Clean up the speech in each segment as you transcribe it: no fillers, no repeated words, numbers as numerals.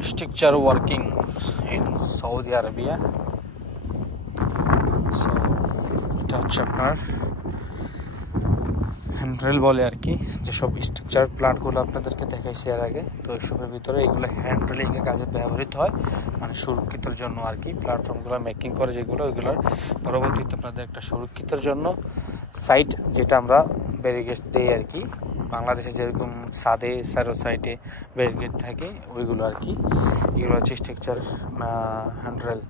structure working in Saudi Arabia. So এটা হচ্ছে আপনার হ্যান্ডরেল বলে আর কি, যেসব স্ট্রাকচার প্লান্টগুলো আপনাদেরকে দেখাইছি এর আগে। তো এইসবের ভিতরে এগুলো হ্যান্ডরেলিংয়ের কাজে ব্যবহৃত হয়, মানে সুরক্ষিতর জন্য আর কি। প্ল্যাটফর্মগুলো মেকিং করে যেগুলো, ওইগুলোর পরবর্তীতে আপনাদের একটা সুরক্ষিতর জন্য সাইট, যেটা আমরা ব্যারিকেড দেই আর কি। বাংলাদেশে যেরকম সাদে সাইটে ব্যারিকেড থাকে ওইগুলো আর কি। এগুলো হচ্ছে স্ট্রাকচার হ্যান্ডরেল।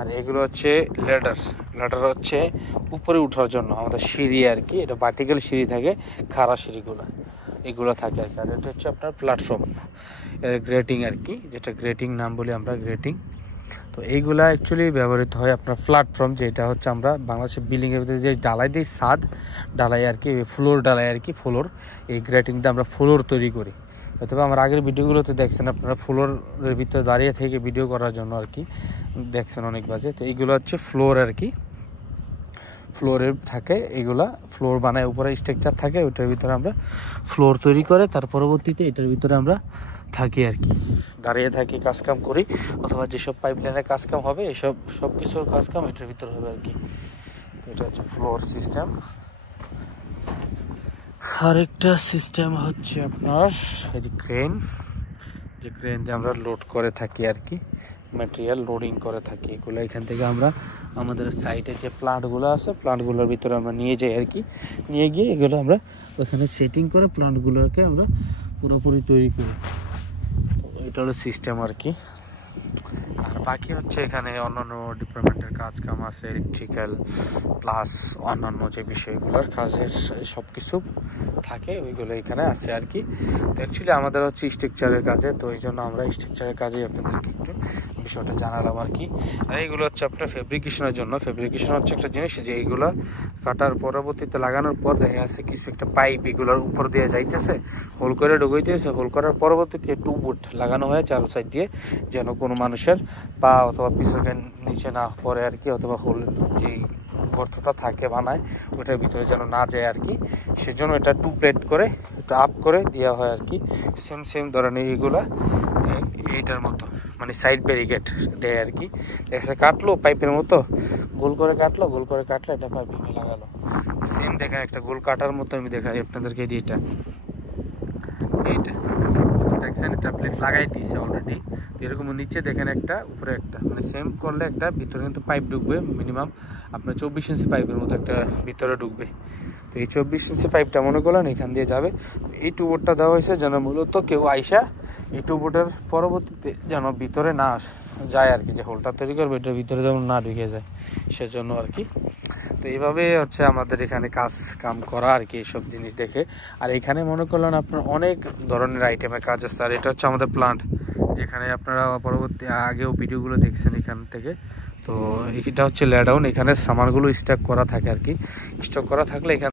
আর এগুলো হচ্ছে ল্যাডার হচ্ছে উপরে ওঠার জন্য আমাদের সিঁড়ি আর কি। এটা ভার্টিক্যাল সিঁড়ি থাকে, খাড়া সিঁড়িগুলো এগুলো থাকে আর কি। আর এটা হচ্ছে আপনার প্ল্যাটফর্ম গ্রেটিং আর কি, যেটা গ্রেটিং নাম বলি আমরা, গ্রেটিং। তো এইগুলা অ্যাকচুয়ালি ব্যবহৃত হয় আপনার প্ল্যাটফর্ম, যেটা হচ্ছে আমরা বাংলাদেশের বিল্ডিংয়ের ভিতরে যে ডালাই দিই, ডালাই আর কি, ফ্লোর ডালাই আর কি, ফ্লোর। এই গ্রেটিং দিয়ে আমরা ফ্লোর তৈরি করি। অথবা আমার আগের ভিডিওগুলোতে দেখছেন আপনারা ফ্লোরের ভিতরে দাঁড়িয়ে থেকে ভিডিও করার জন্য আর কি দেখছেন অনেক বাজে। তো এইগুলো হচ্ছে ফ্লোর আর কি, ফ্লোরে থাকে এগুলা, ফ্লোর বানায়, উপরে স্ট্রাকচার থাকে, ওইটার ভিতরে আমরা ফ্লোর তৈরি করে তার পরবর্তীতে এটার ভিতরে আমরা থাকি আর কি, দাঁড়িয়ে থাকি, কাজকাম করি। অথবা যেসব পাইপলাইনের কাজকাম হবে এইসব সব কিছুর কাজকাম এটার ভিতরে হবে আর কি। তো এটা হচ্ছে ফ্লোর সিস্টেম। আরেকটা সিস্টেম হচ্ছে আপনার এই যে ক্রেন, যে ক্রেন দিয়ে আমরা লোড করে থাকি আর কি, ম্যাটেরিয়াল লোডিং করে থাকি। এগুলো এখান থেকে আমরা আমাদের সাইটে যে প্লান্টগুলো আছে প্লান্টগুলোর ভিতরে আমরা নিয়ে যাই আর কি। নিয়ে গিয়ে এগুলো আমরা ওখানে সেটিং করে প্লান্টগুলোকে আমরা পুরোপুরি তৈরি করি। এটা হলো সিস্টেম আর কি। আর বাকি হচ্ছে এখানে অন্যান্য ডিপার্টমেন্টের কাজ কাম আছে, ইলেকট্রিক্যাল প্লাস অন্যান্য যে বিষয়গুলোর কাজের সব কিছু থাকে, ওইগুলো এখানে আছে আর কি। তো অ্যাকচুয়ালি আমাদের হচ্ছে স্ট্রাকচারের কাজে, তো এই জন্য আমরা স্ট্রাকচারের কাজেই আপনাদেরকে একটু বিষয়টা জানালাম আর কি। আর এইগুলো হচ্ছে আপনার ফেব্রিকেশনের জন্য। ফেব্রিকেশন হচ্ছে একটা জিনিস যে এইগুলো কাটার পরবর্তীতে লাগানোর পর দেখা যাচ্ছে কিছু একটা পাইপ এগুলোর উপর দিয়ে যাইতেছে, হোল করে ঢুকাইতেছে, হোল করার পরবর্তীতে টিউব লাগানো হয় চারো সাইড দিয়ে, যেন কোনো মানুষের পা অথবা পিছনের নিচে না পড়ে আর কি, অথবা হোল যেই গর্তটা থাকে বানায় ওটার ভিতরে যেন না যায় আর কি। সেজন্য এটা 2 প্লেট করে একটু আপ করে দেওয়া হয় আর কি। সেম ধরনের এইগুলা এইটার মতো, মানে সাইড ব্যারিকেড দেয় আর কি। একটা কাটলো পাইপের মতো, গোল করে কাটলো এটা পাইপে লাগালো। সেম দেখেন একটা গোল কাটার মতো আমি দেখাই আপনাদেরকে। এইটা দেখছেন, এটা প্লেট লাগাই দিয়েছে অলরেডি। এরকম নিচে দেখেন একটা, উপরে একটা, মানে সেম করলে একটা ভিতরে কিন্তু পাইপ ঢুকবে মিনিমাম আপনার 24 ইঞ্চি পাইপের মতো একটা ভিতরে ঢুকবে। তো এই 24 ইঞ্চি পাইপটা মনে করলেন এখান দিয়ে যাবে। এই টুবোর্ডটা দেওয়া হয়েছে যেন মূলত কেউ আইসা এই টুবোর্ডের পরবর্তীতে যেন ভিতরে না যায় আর কি, যে হোলটা তৈরি করবে এটার ভিতরে যেমন না ঢুকে যায় সেজন্য আর কি। তো এইভাবে হচ্ছে আমাদের এখানে কাম করা আর কি, এইসব জিনিস দেখে। আর এখানে মনে করলেন আপনার অনেক ধরনের আইটেমের কাজ আছে। আর এটা হচ্ছে আমাদের প্লান্ট, যেখানে আপনারা পরবর্তী আগেও ভিডিওগুলো দেখছেন এখান থেকে। তো এটা হচ্ছে লেডাউন, এখানে সামানগুলো স্টক করা থাকে আর কি। স্টক করা থাকলে এখানে